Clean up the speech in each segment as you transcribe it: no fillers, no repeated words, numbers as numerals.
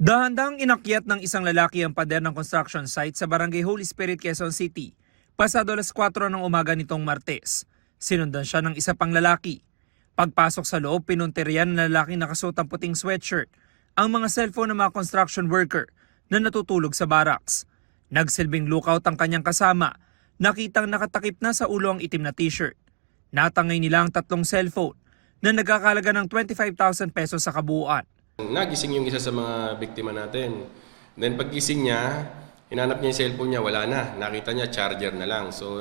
Dahan-dahang inakyat ng isang lalaki ang pader ng construction site sa Barangay Holy Spirit, Quezon City, pasado alas 4 ng umaga nitong Martes. Sinundan siya ng isa pang lalaki. Pagpasok sa loob, pinunterian ng lalaking nakasuot ang puting sweatshirt ang mga cellphone ng mga construction worker na natutulog sa barracks. Nagsilbing lookout ang kanyang kasama, nakitang nakatakip na sa ulo ang itim na t-shirt. Natangay nila ang 3 cellphone na nagkakalaga ng 25,000 pesos sa kabuuan. Nagising yung isa sa mga biktima natin. Then paggising niya, hinanap niya yung cellphone niya, wala na. Nakita niya charger na lang. So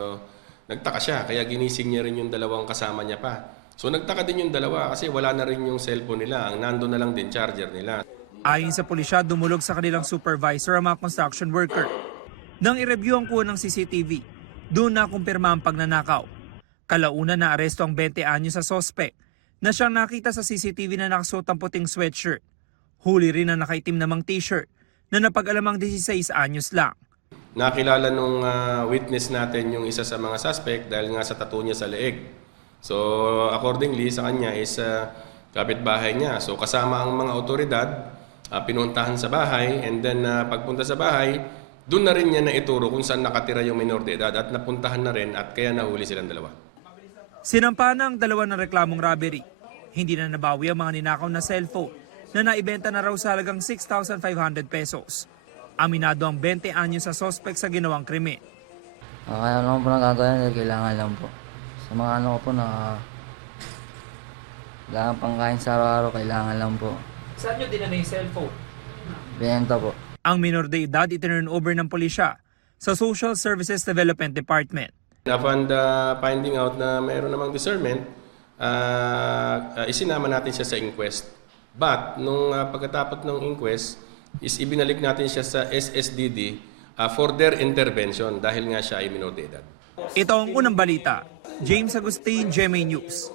nagtaka siya, kaya ginising niya rin yung dalawang kasama niya pa. So nagtaka din yung dalawa kasi wala na rin yung cellphone nila. Ang nando na lang din charger nila. Ayon sa pulisya, dumulog sa kanilang supervisor ang mga construction worker. Nang i-review ang kuha ng CCTV, doon na kumpirma ang pagnanakaw. Kalauna na aresto ang 20 anyo sa sospek na siyang nakita sa CCTV na nakasuot ang puting sweatshirt. Huli rin ang nakaitim namang t-shirt na napag-alamang 16 anyos lang. Nakilala nung witness natin yung isa sa mga suspect dahil nga sa tattoo niya sa leeg. So accordingly sa kanya is kapitbahay niya. So kasama ang mga otoridad, pinuntahan sa bahay, and then pagpunta sa bahay, doon na rin niya naituro kung saan nakatira yung minor de edad at napuntahan na rin at kaya nahuli silang dalawa. Sinampa na ang dalawa ng reklamong robbery. Hindi na nabawi ang mga ninakaw na cellphone na naibenta na raw sa halagang 6,500 pesos. Aminado ang 20 anyo sa sospek sa ginawang krimen. Kaya naman po nagagawin, kailangan lang po. Sa mga ano ko po na kailangan pangkain sa araw-araw, kailangan lang po. Saan nyo dinala yung cellphone? Benta po. Ang minor de edad itinurn over ng pulisya sa Social Services Development Department. Upon the finding out na mayroon namang discernment, isinama natin siya sa inquest. But nung pagkatapos ng inquest, is ibinalik natin siya sa SSDD for their intervention dahil nga siya ay minor de edad. Ito ang unang balita. James Agustin, GMA News.